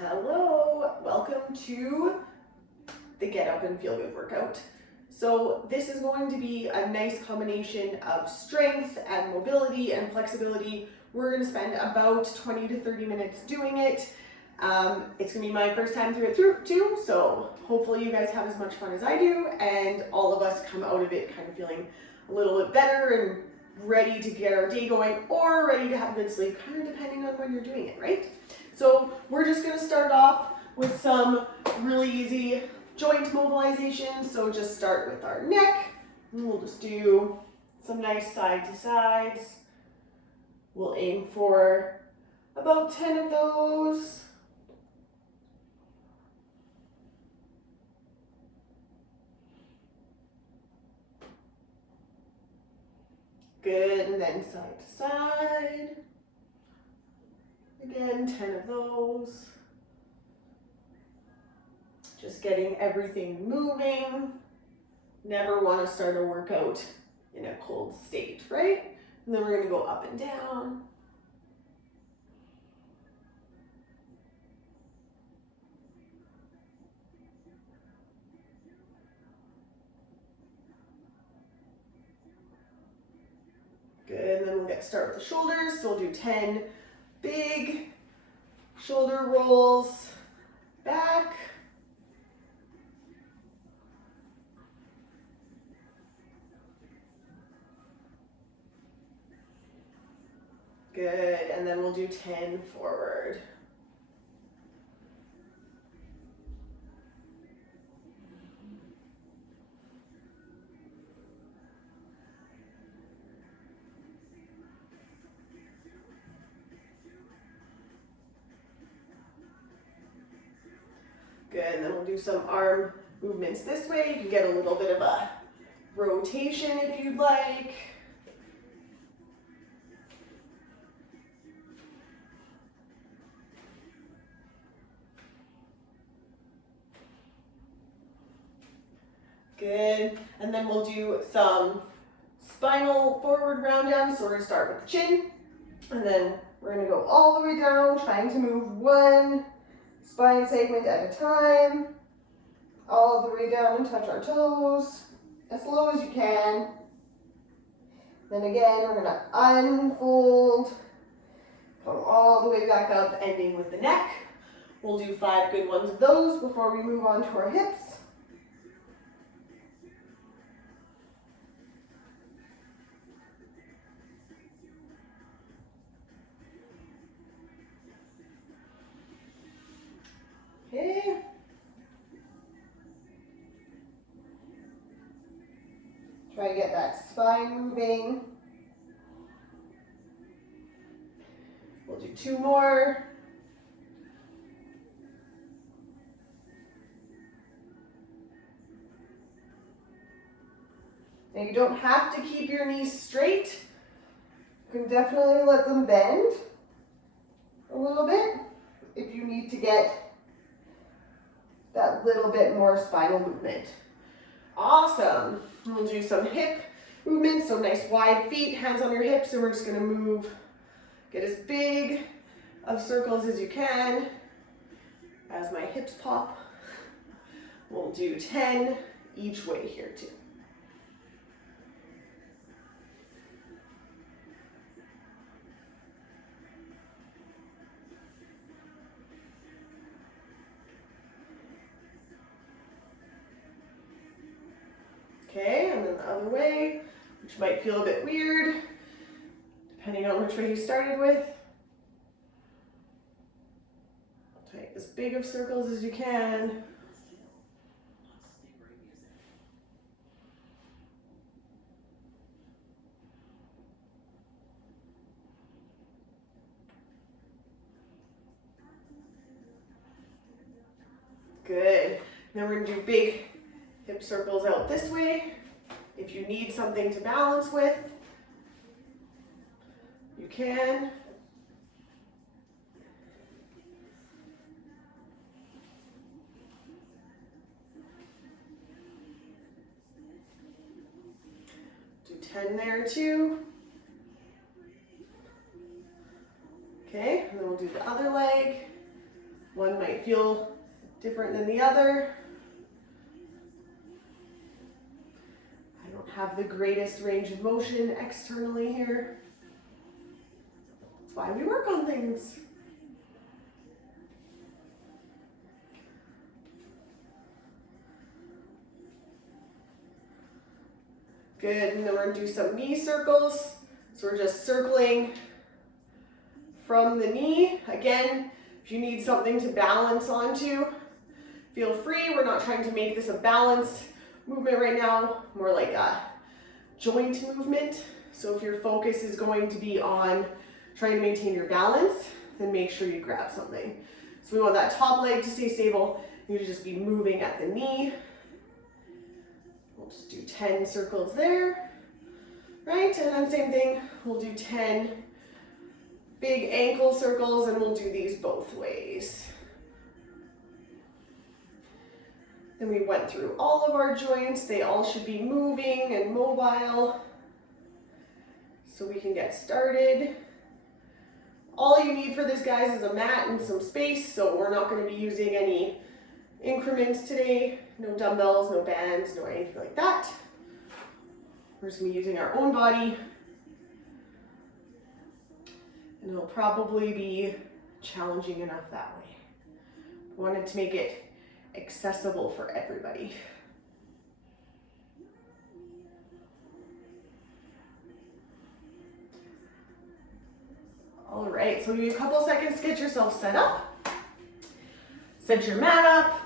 Hello, welcome to the Get Up and Feel Good workout. So this is going to be a nice combination of strength and mobility and flexibility. We're going to spend about 20 to 30 minutes doing it. It's going to be my first time through it too, so hopefully you guys have as much fun as I do and all of us come out of it kind of feeling a little bit better and ready to get our day going or ready to have a good sleep, kind of depending on when you're doing it, right? So we're just going to start off with some really easy joint mobilization. So just start with our neck, and we'll just do some nice side to sides. We'll aim for about 10 of those. Good, and then side to side. Again, 10 of those. Just getting everything moving. Never want to start a workout in a cold state, right? And then we're going to go up and down. Good, and then we'll start with the shoulders. So we'll do 10 big shoulder rolls back. Good, and then we'll do 10 forward. Good, and then we'll do some arm movements this way. You can get a little bit of a rotation if you'd like. Good, and then we'll do some spinal forward round down. So we're going to start with the chin, and then we're going to go all the way down, trying to move one spine segment at a time, all the way down and touch our toes, as low as you can. Then again, we're going to unfold, come all the way back up, ending with the neck. We'll do 5 good ones of those before we move on to our hips. Okay. Try to get that spine moving. We'll do 2 more. Now you don't have to keep your knees straight. You can definitely let them bend a little bit if you need to get that little bit more spinal movement. Awesome. We'll do some hip movements, so nice wide feet, hands on your hips, and we're just going to move, get as big of circles as you can as my hips pop. We'll do 10 each way here too. Okay, and then the other way, which might feel a bit weird, depending on which way you started with. Take as big of circles as you can. Good. Then we're going to do big hip circles out this way. If you need something to balance with, you can. Do 10 there too. Okay, and then we'll do the other leg. One might feel different than the other. I don't have the greatest range of motion externally here. That's why we work on things. Good, and then we're gonna do some knee circles. So we're just circling from the knee. Again, if you need something to balance onto, feel free. We're not trying to make this a balance movement right now, more like a joint movement. So if your focus is going to be on trying to maintain your balance, then make sure you grab something. So we want that top leg to stay stable. You just be moving at the knee. We'll just do 10 circles there, right? And then same thing, we'll do 10 big ankle circles, and we'll do these both ways. Then we went through all of our joints. They all should be moving and mobile. So we can get started. All you need for this, guys, is a mat and some space. So we're not going to be using any increments today. No dumbbells, no bands, no anything like that. We're just going to be using our own body. And it'll probably be challenging enough that way. Wanted to make it accessible for everybody. All right, so give you a couple seconds to get yourself set up. Set your mat up,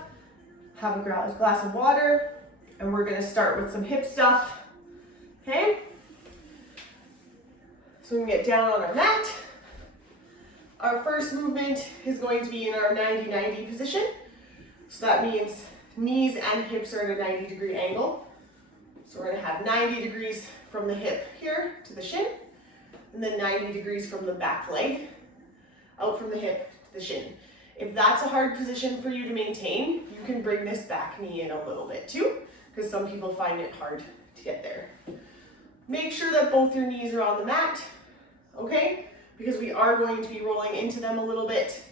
have a glass of water, and we're gonna start with some hip stuff, okay? So we can get down on our mat. Our first movement is going to be in our 90-90 position. So that means knees and hips are at a 90-degree angle. So we're gonna have 90 degrees from the hip here to the shin, and then 90 degrees from the back leg, out from the hip to the shin. If that's a hard position for you to maintain, you can bring this back knee in a little bit too, because some people find it hard to get there. Make sure that both your knees are on the mat, okay? Because we are going to be rolling into them a little bit.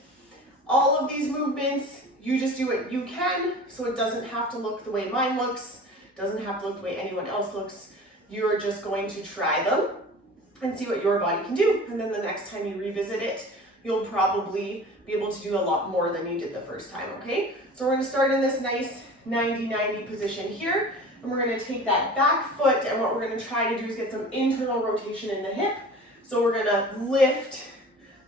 All of these movements, you just do what you can, so it doesn't have to look the way mine looks, doesn't have to look the way anyone else looks. You're just going to try them and see what your body can do. And then the next time you revisit it, you'll probably be able to do a lot more than you did the first time, okay? So we're gonna start in this nice 90-90 position here, and we're gonna take that back foot, and what we're gonna try to do is get some internal rotation in the hip. So we're gonna lift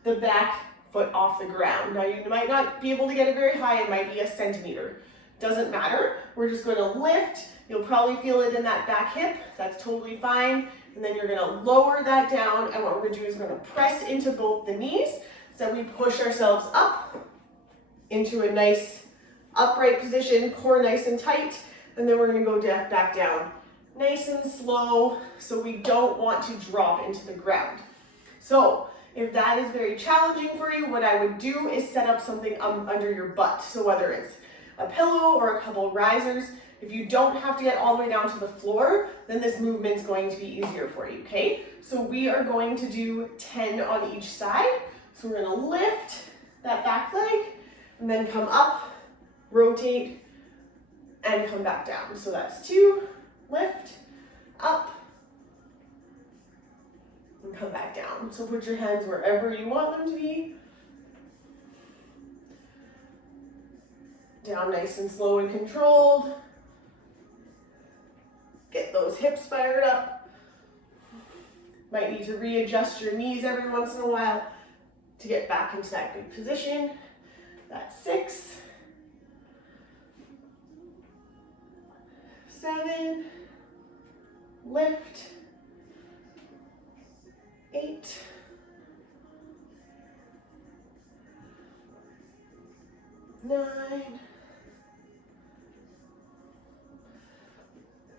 the back foot off the ground. Now you might not be able to get it very high, it might be a centimeter. Doesn't matter, we're just gonna lift. You'll probably feel it in that back hip, that's totally fine. And then you're gonna lower that down, and what we're gonna do is we're gonna press into both the knees so we push ourselves up into a nice upright position, core nice and tight, and then we're gonna go back down nice and slow, so we don't want to drop into the ground. So if that is very challenging for you, what I would do is set up something under your butt. So whether it's a pillow or a couple risers, if you don't have to get all the way down to the floor, then this movement's going to be easier for you, okay? So we are going to do 10 on each side. So we're gonna lift that back leg and then come up, rotate, and come back down. So that's 2, lift, up, and come back down. So put your hands wherever you want them to be. Down nice and slow and controlled. Get those hips fired up. Might need to readjust your knees every once in a while to get back into that good position. That's 6, 7, lift, 8, 9,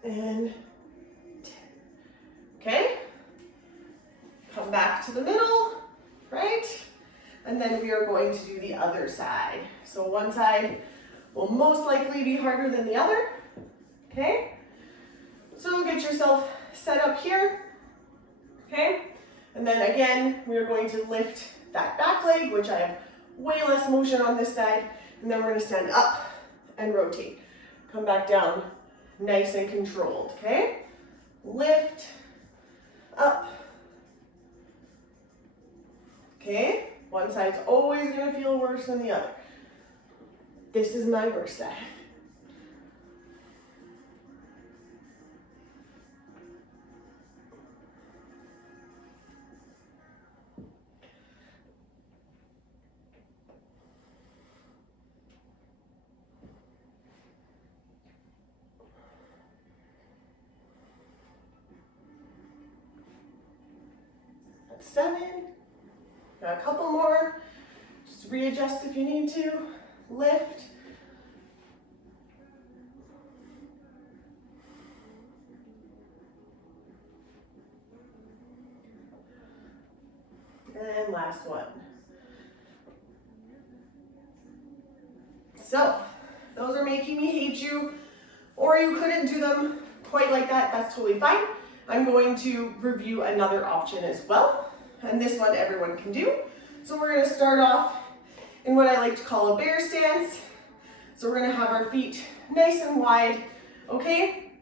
and 10. Okay? Come back to the middle, right? And then we are going to do the other side. So one side will most likely be harder than the other, okay? So get yourself set up here, okay? And then again, we are going to lift that back leg, which I have way less motion on this side. And then we're gonna stand up and rotate. Come back down, nice and controlled, okay? Lift, up. Okay, one side's always gonna feel worse than the other. This is my worst side. That's 7. Got a couple more. Just readjust if you need to. Lift. And last one. So, those are making me hate you, or you couldn't do them quite like that, that's totally fine. I'm going to review another option as well, and this one everyone can do. So we're gonna start off in what I like to call a bear stance. So we're gonna have our feet nice and wide, okay?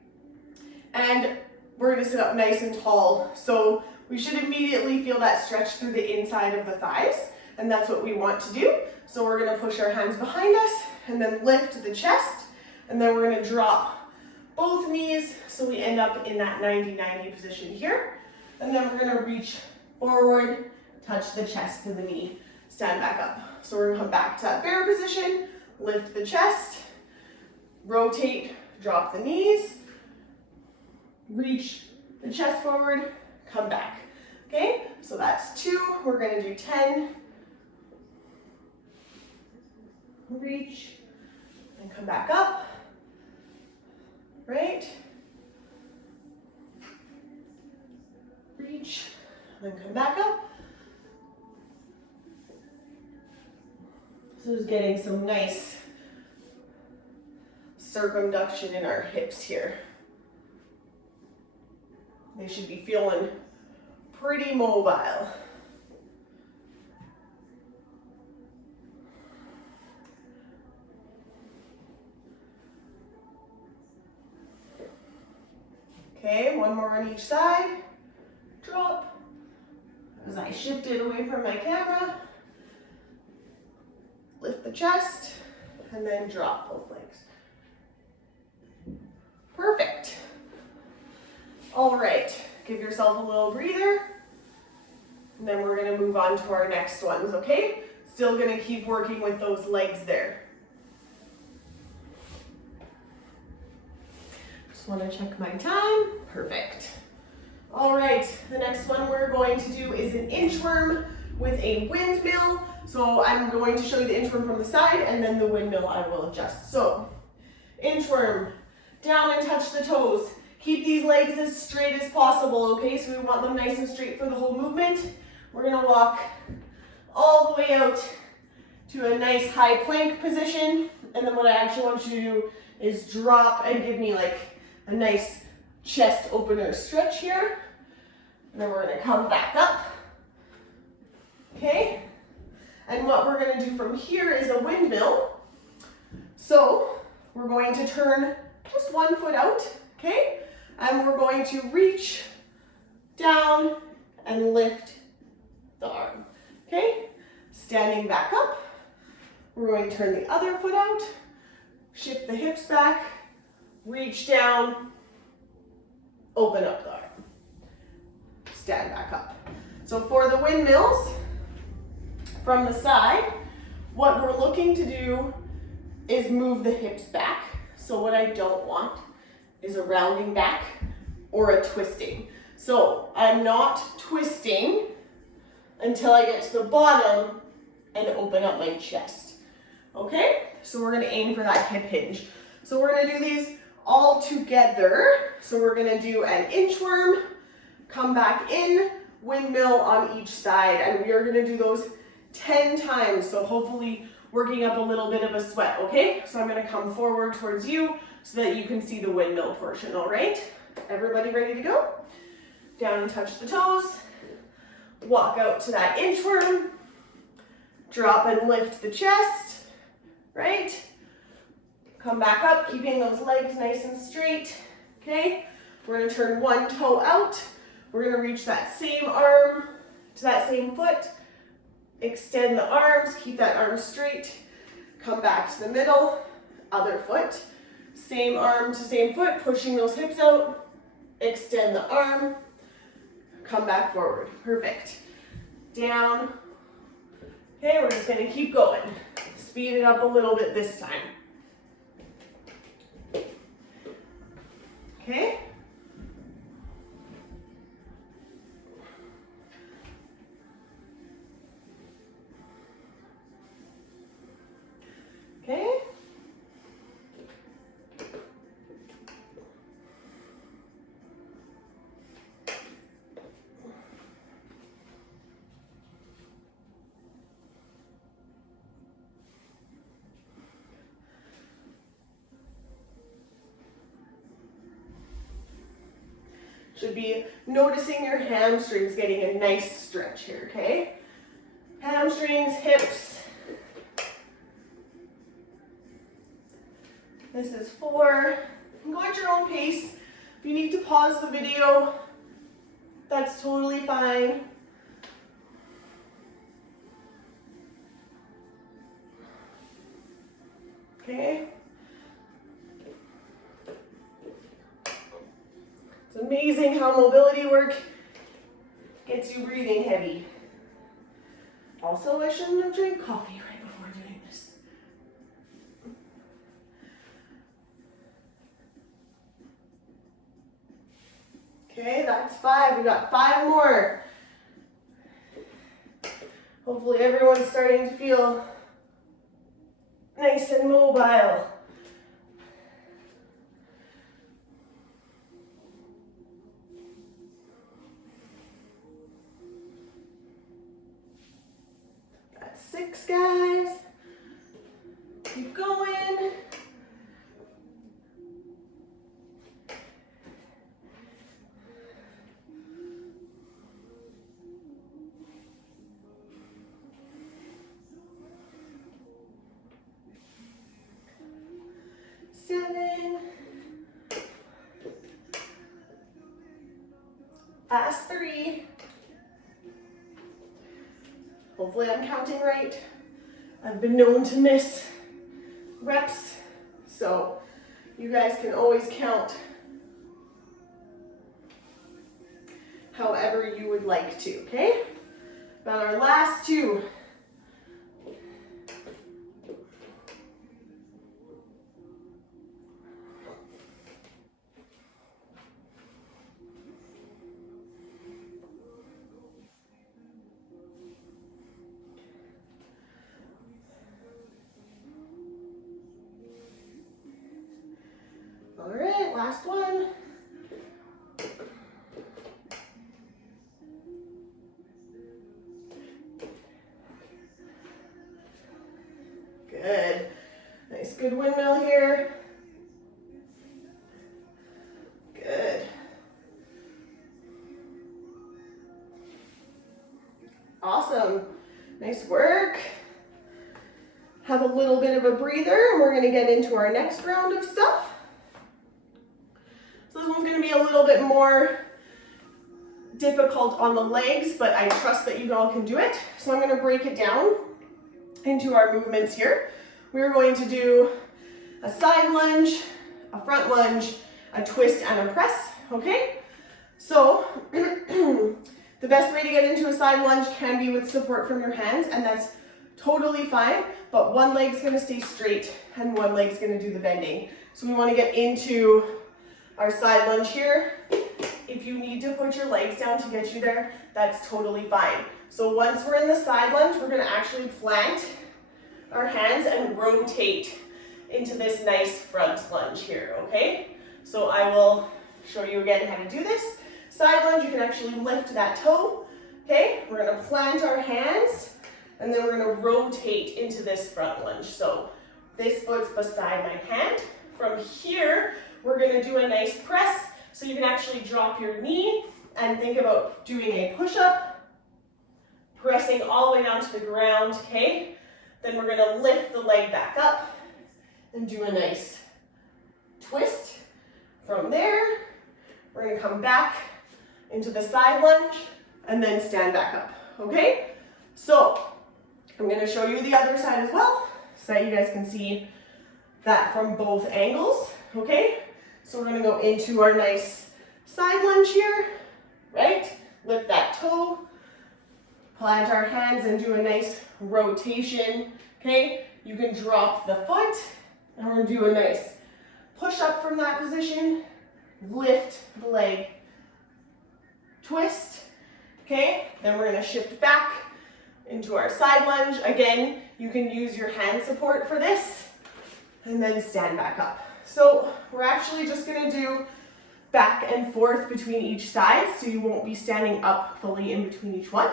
And we're gonna sit up nice and tall. So we should immediately feel that stretch through the inside of the thighs, and that's what we want to do. So we're gonna push our hands behind us and then lift the chest, and then we're gonna drop both knees so we end up in that 90-90 position here. And then we're gonna reach forward, touch the chest to the knee, stand back up. So we're gonna come back to that bear position, lift the chest, rotate, drop the knees, reach the chest forward, come back. Okay, so that's 2. We're gonna do 10. Reach and come back up. Right? Reach and then come back up. So just getting some nice circumduction in our hips here. They should be feeling pretty mobile. Okay, one more on each side. Drop. As I shift it away from my camera, lift the chest, and then drop both legs. Perfect. All right, give yourself a little breather, and then we're gonna move on to our next ones, okay? Still gonna keep working with those legs there. Just wanna check my time. Perfect. All right, the next one we're going to do is an inchworm with a windmill. So I'm going to show you the inchworm from the side, and then the windmill I will adjust. So, inchworm, down and touch the toes. Keep these legs as straight as possible, okay? So we want them nice and straight for the whole movement. We're gonna walk all the way out to a nice high plank position. And then what I actually want you to do is drop and give me like a nice chest opener stretch here. And then we're gonna come back up, okay? And what we're gonna do from here is a windmill. So we're going to turn just one foot out, okay? And we're going to reach down and lift the arm, okay? Standing back up, we're going to turn the other foot out, shift the hips back, reach down, open up the arm, stand back up. So for the windmills, from the side, what we're looking to do is move the hips back. So what I don't want is a rounding back or a twisting. So I'm not twisting until I get to the bottom and open up my chest. Okay? So we're gonna aim for that hip hinge. So we're gonna do these all together. So we're gonna do an inchworm, come back in, windmill on each side, and we are gonna do those 10 times. So hopefully working up a little bit of a sweat, okay? So I'm gonna come forward towards you so that you can see the windmill portion, all right? Everybody ready to go? Down and touch the toes. Walk out to that inchworm. Drop and lift the chest, right? Come back up, keeping those legs nice and straight, okay? We're gonna turn one toe out. We're gonna reach that same arm to that same foot. Extend the arms, keep that arm straight. Come back to the middle, other foot. Same arm to same foot, pushing those hips out. Extend the arm, come back forward, perfect. Down. Okay, we're just gonna keep going. Speed it up a little bit this time. Okay? Okay? Should be noticing your hamstrings getting a nice stretch here, okay? Hamstrings, hips. This is 4. Go at your own pace. If you need to pause the video, that's totally fine. Okay? It's amazing how mobility work gets you breathing heavy. Also, I shouldn't have drank coffee right before doing this. Okay, that's 5. We got 5 more. Hopefully everyone's starting to feel nice and mobile. That's 6, guys. Keep going. Last 3. Hopefully I'm counting right. I've been known to miss reps, so you guys can always count however you would like to, okay? About our last 2. All right, last one. Good. Nice, good windmill here. Good. Awesome. Nice work. Have a little bit of a breather, and we're going to get into our next round of stuff. So this one's going to be a little bit more difficult on the legs, but I trust that you all can do it. So I'm going to break it down into our movements here. We're going to do a side lunge, a front lunge, a twist, and a press, okay? So the best way to get into a side lunge can be with support from your hands, and that's totally fine, but one leg's going to stay straight and one leg's going to do the bending. So we want to get into our side lunge here. If you need to put your legs down to get you there, that's totally fine. So once we're in the side lunge, we're going to actually plant our hands and rotate into this nice front lunge here, okay? So I will show you again how to do this. Side lunge, you can actually lift that toe, okay? We're going to plant our hands, and then we're going to rotate into this front lunge. So this foot's beside my hand. From here, we're going to do a nice press, so you can actually drop your knee and think about doing a push-up, pressing all the way down to the ground, okay? Then we're gonna lift the leg back up and do a nice twist. From there, we're gonna come back into the side lunge and then stand back up, okay? So I'm gonna show you the other side as well so that you guys can see that from both angles, okay? So we're gonna go into our nice side lunge here, right? Lift that toe, plant our hands and do a nice rotation, okay? You can drop the foot and we're gonna do a nice push up from that position, lift the leg, twist, okay? Then we're gonna shift back into our side lunge. Again, you can use your hand support for this and then stand back up. So we're actually just gonna do back and forth between each side, so you won't be standing up fully in between each one,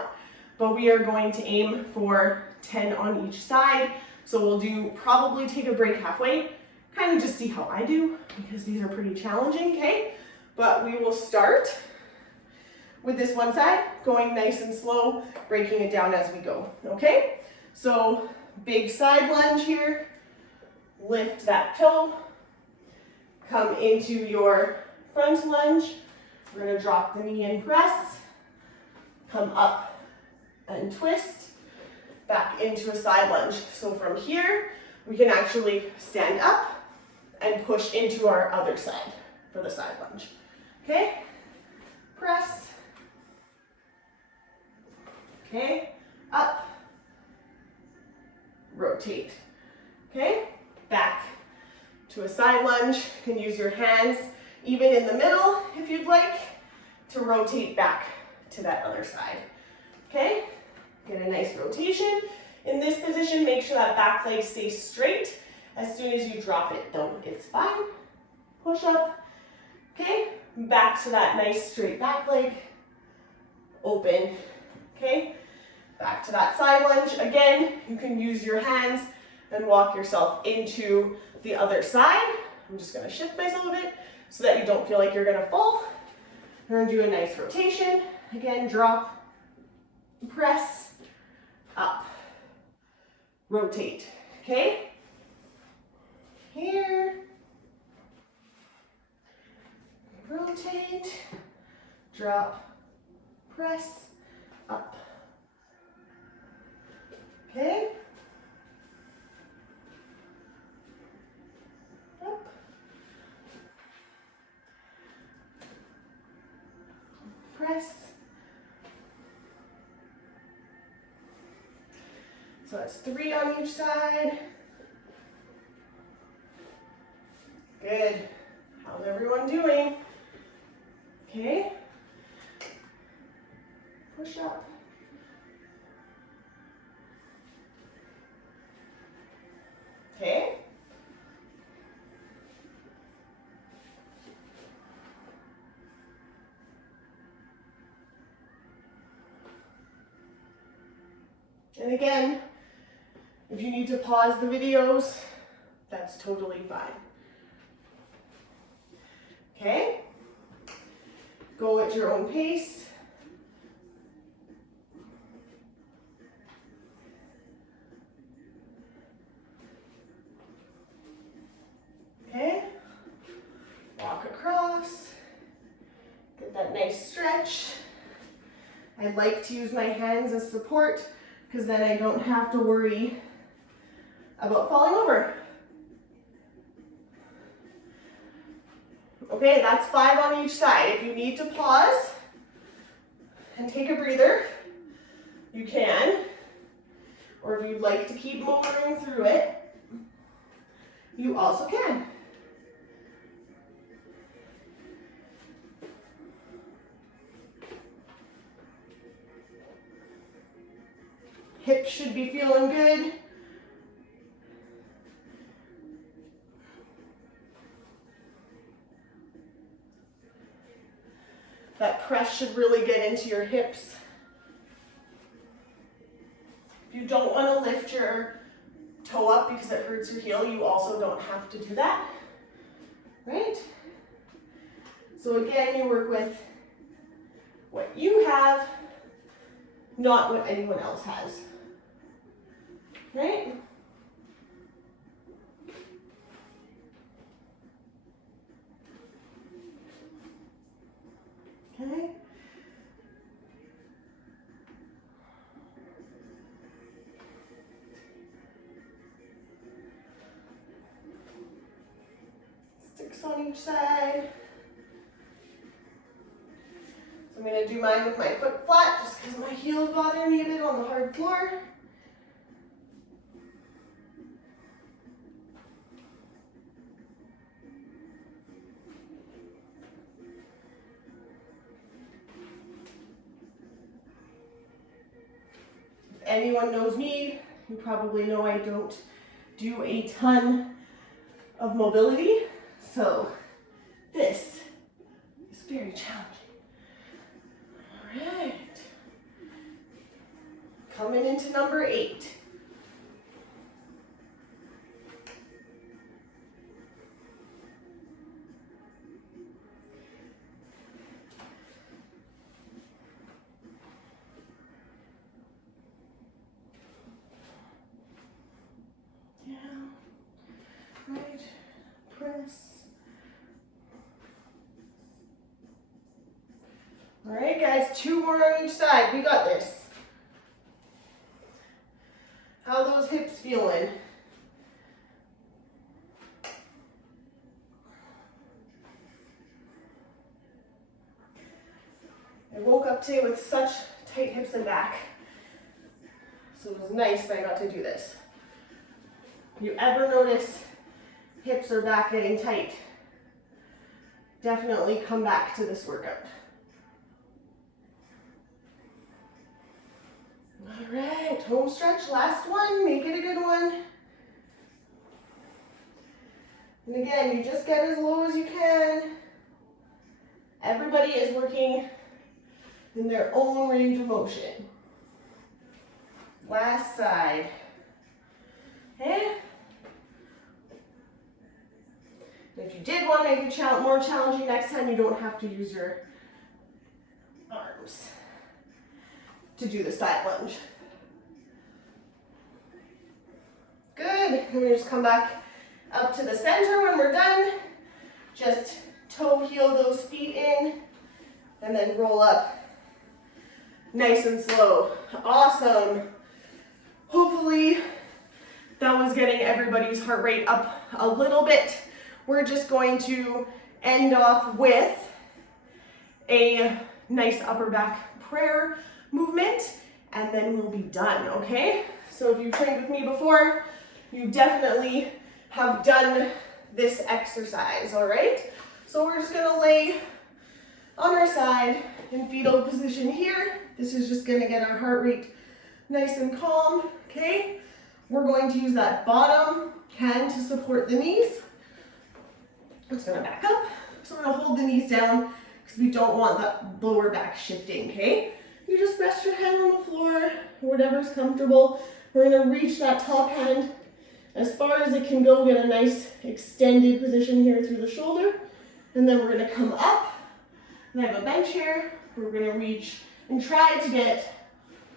but we are going to aim for 10 on each side. So we'll do, probably take a break halfway, kind of just see how I do, because these are pretty challenging, okay? But we will start with this one side, going nice and slow, breaking it down as we go, okay? So big side lunge here, lift that toe, come into your front lunge. We're gonna drop the knee and press, come up and twist, back into a side lunge. So from here, we can actually stand up and push into our other side for the side lunge, okay? Press, okay, up, rotate, okay? Back to a side lunge. You can use your hands even in the middle if you'd like to rotate back to that other side, okay? Get a nice rotation. In this position, make sure that back leg stays straight. As soon as you drop it, though, it's fine. Push up, okay? Back to that nice straight back leg. Open, okay? Back to that side lunge. Again, you can use your hands and walk yourself into the other side. I'm just gonna shift myself a bit so that you don't feel like you're gonna fall. We're gonna do a nice rotation. Again, drop, press, up, rotate, okay? Here, rotate, drop, press, up, okay? Up, press. So that's 3 on each side. Good. How's everyone doing? Okay. Push up. Okay. And again, if you need to pause the videos, that's totally fine. Okay? Go at your own pace. Okay? Walk across. Get that nice stretch. I like to use my hands as support because then I don't have to worry about falling over. Okay, that's 5 on each side. If you need to pause and take a breather, you can. Or if you'd like to keep motoring through it, you also can. Hips should be feeling good. That press should really get into your hips. If you don't want to lift your toe up because it hurts your heel, you also don't have to do that, right? So again, you work with what you have. not what anyone else has. Right? Okay. Sticks on each side. So I'm going to do mine with my foot flat just because my heels bother me a bit on the hard floor. If anyone knows me, you probably know I don't do a ton of mobility, so this is very challenging. All right. Coming into number 8. Down, right, press. All right, guys, 2 more on each side. We got this. How are those hips feeling? I woke up today with such tight hips and back, so it was nice that I got to do this. You ever notice hips or back getting tight, definitely come back to this workout. All right, home stretch, last one, make it a good one. And again, you just get as low as you can. Everybody is working in their own range of motion. Last side. Okay? If you did want to make it more challenging next time, you don't have to use your arms to do the side lunge. Good. And we just come back up to the center when we're done. Just toe heel those feet in and then roll up nice and slow. Awesome. Hopefully that was getting everybody's heart rate up a little bit. We're just going to end off with a nice upper back prayer movement, and then we'll be done, okay? So if you've trained with me before, you definitely have done this exercise, all right? So we're just gonna lay on our side in fetal position here. This is just gonna get our heart rate nice and calm, okay? We're going to use that bottom hand to support the knees. I'm just gonna back up. So we're gonna hold the knees down because we don't want that lower back shifting, okay? You just rest your hand on the floor, whatever's comfortable. We're gonna reach that top hand as far as it can go, get a nice extended position here through the shoulder. And then we're gonna come up, and I have a bench here. We're gonna reach and try to get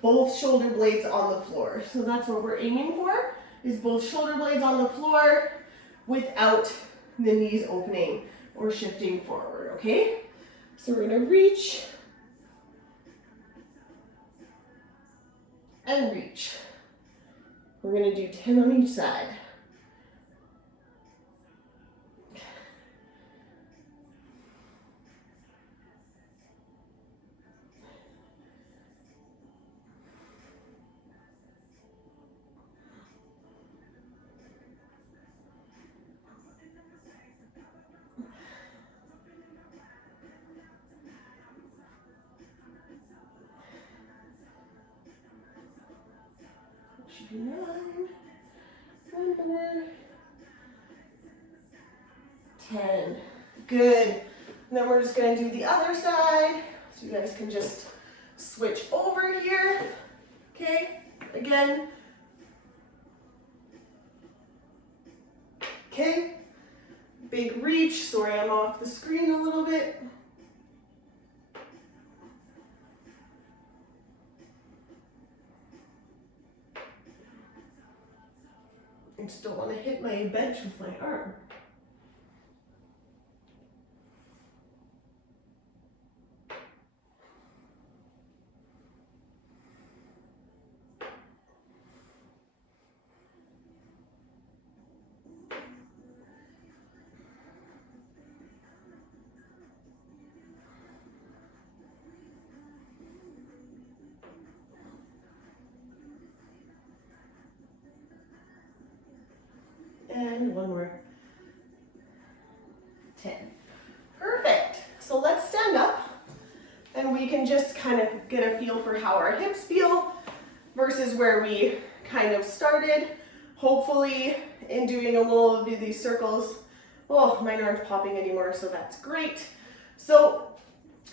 both shoulder blades on the floor. So that's what we're aiming for, is both shoulder blades on the floor without the knees opening or shifting forward, okay? So we're gonna reach and reach. We're gonna do 10 on each side. Number 10. Good. And then we're just going to do the other side. So you guys can just switch over here. Okay. Again. Okay. Big reach. Sorry, I'm off the screen a little bit. hit my bench with my arm. And one more. 10. Perfect. So let's stand up and we can just kind of get a feel for how our hips feel versus where we kind of started. Hopefully in doing a little of these circles, oh, mine aren't popping anymore, so that's great. So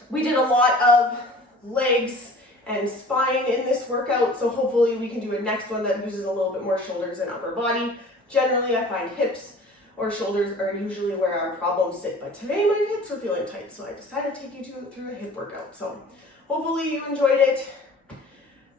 we did a lot of legs and spine in this workout, so hopefully we can do a next one that uses a little bit more shoulders and upper body. Generally, I find hips or shoulders are usually where our problems sit, but today my hips are feeling tight, so I decided to take you through a hip workout. So hopefully you enjoyed it.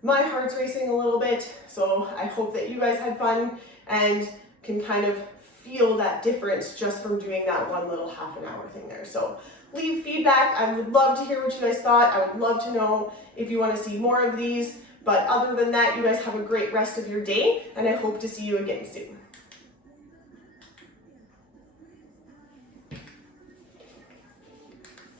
My heart's racing a little bit, so I hope that you guys had fun and can kind of feel that difference just from doing that one little half an hour thing there. So leave feedback. I would love to hear what you guys thought. I would love to know if you want to see more of these. But other than that, you guys have a great rest of your day, and I hope to see you again soon.